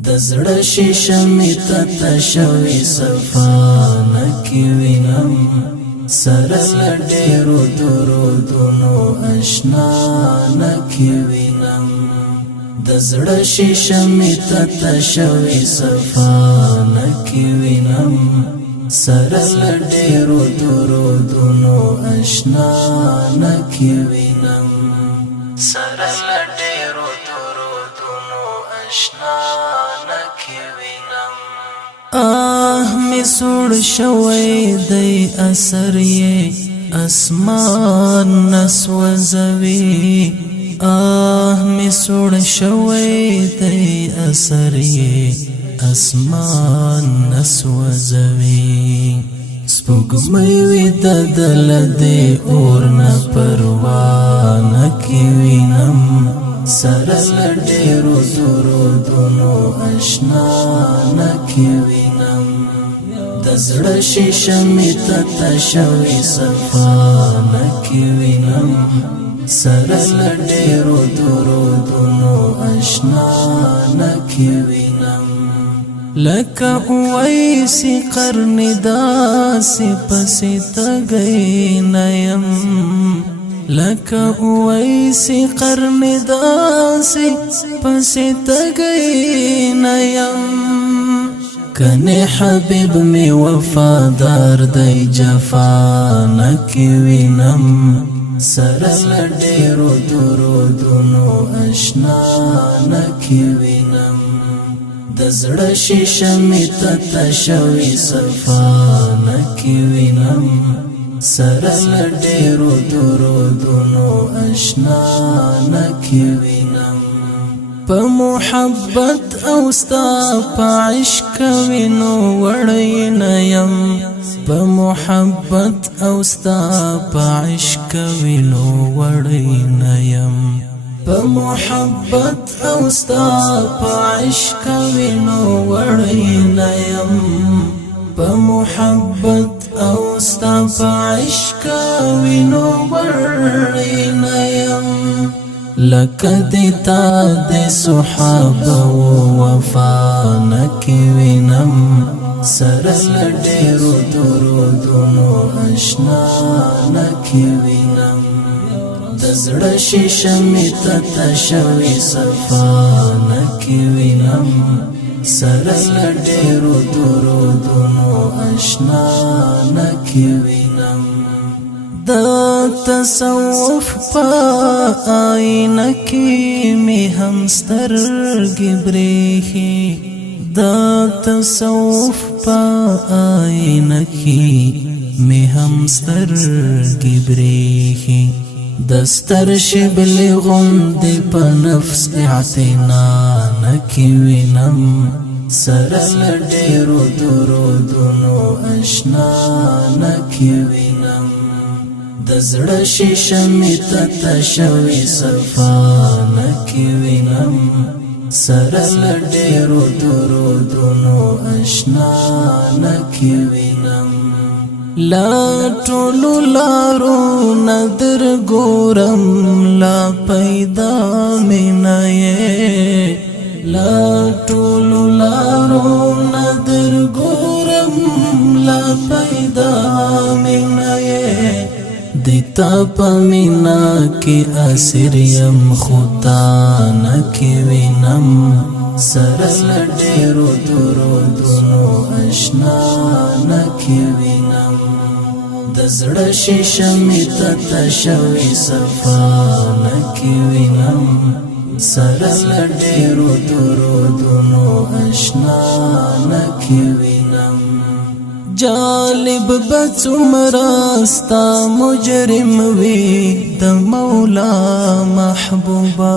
دزړه شیشه می تته شوی صفا نکی وینم سره لډیرو درودونو اشنا نکی وینم دزړه شیشه می تته شوی صفا نکی وینم سره لډیرو درودونو اشنا نکی وینم سره لډیرو درودونو اشنا می سوړ شوی دی اثر یې اسمان نسوځوي می سوړ شوی دی اثر یې اسمان نسوځوي سپوږمۍ وي ددل دی اور نه پروا نه کې وینم سره لډیرو درودونو اشنا نکی وینم دزړه شیشه می تته شوی صفا نکی وینم سره لډیرو درودونو اشنا نکی وینم لکه اویسی قرن داسې پسې تږی نیم لکه اویسی قرن داسې پسې تږی نیم کنه حبیب می وفادار دی جفا نکی وینم سره لډیرو درودونو اشنا نکی وینم دزړه شیشه می تته شوی صفا نکی وینم سره لډیرو درودونو اشنا نکی وینم په محبت او ستا په عشق وینو وړی نه یم په محبت او ستا په عشق وینو وړی نه یم په محبت او ستا په عشق وینو وړی نه یم په محبت او ستا په عشق وینو وړی نه یم لکه دیتا د صحابه وفا نکی وینم سره لډیرو درودونو اشنا نکی وینم دزړه شیشه می تته شوی صفا نکی وینم سره لډیرو درودونو اشنا نکی وینم دا تصوف پا آئینه کی می هم سترګې بریښي دا تصوف پا آئینه کی می هم سترګې بریښي دستر شبل غند په نفس اعتنا نکی وینم سره لډیرو درودونو اشنا نکی وینم دزړه شیشه می تته شوی صفا نکی وینم سره لډیرو درودونو اشنا نکی وینم لا ټولو لارو ندر ګورم لا پیدا می نه لا ټولو لارو ندر ګورم لا پیدا می نه دیتا پمینا کی اسیر یم خدا نکی وینم سره لډیرو درودونو اشنا نکی وینم دزړه شیشه می تته شوی صفا نکی وینم سره لډیرو درودونو اشنا نکی وینم جالب بڅومراستا مجرم وی د مولا محبوبا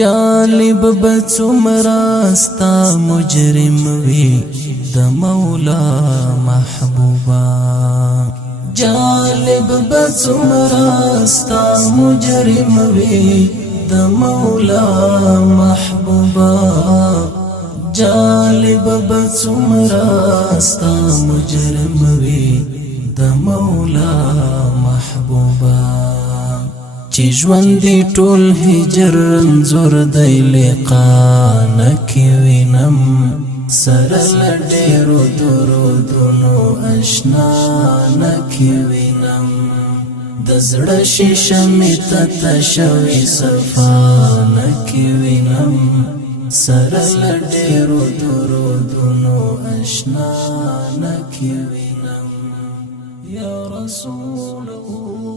جالب بڅومراستا مجرم وی د مولا محبوبا جالب بڅومراستا مجرم وی د مولا محبوبا جالب بڅومراستا مجرم وی د مولا محبوبا چې ژوند دی ټول هجر انزور دی لقا نکی سره لډیرو درودونو اشنا نکي وینم د زړه شیشه می ته شوي صفا نکي وینم سره لډیرو درودونو اشنا نکي وینم یا رسول الله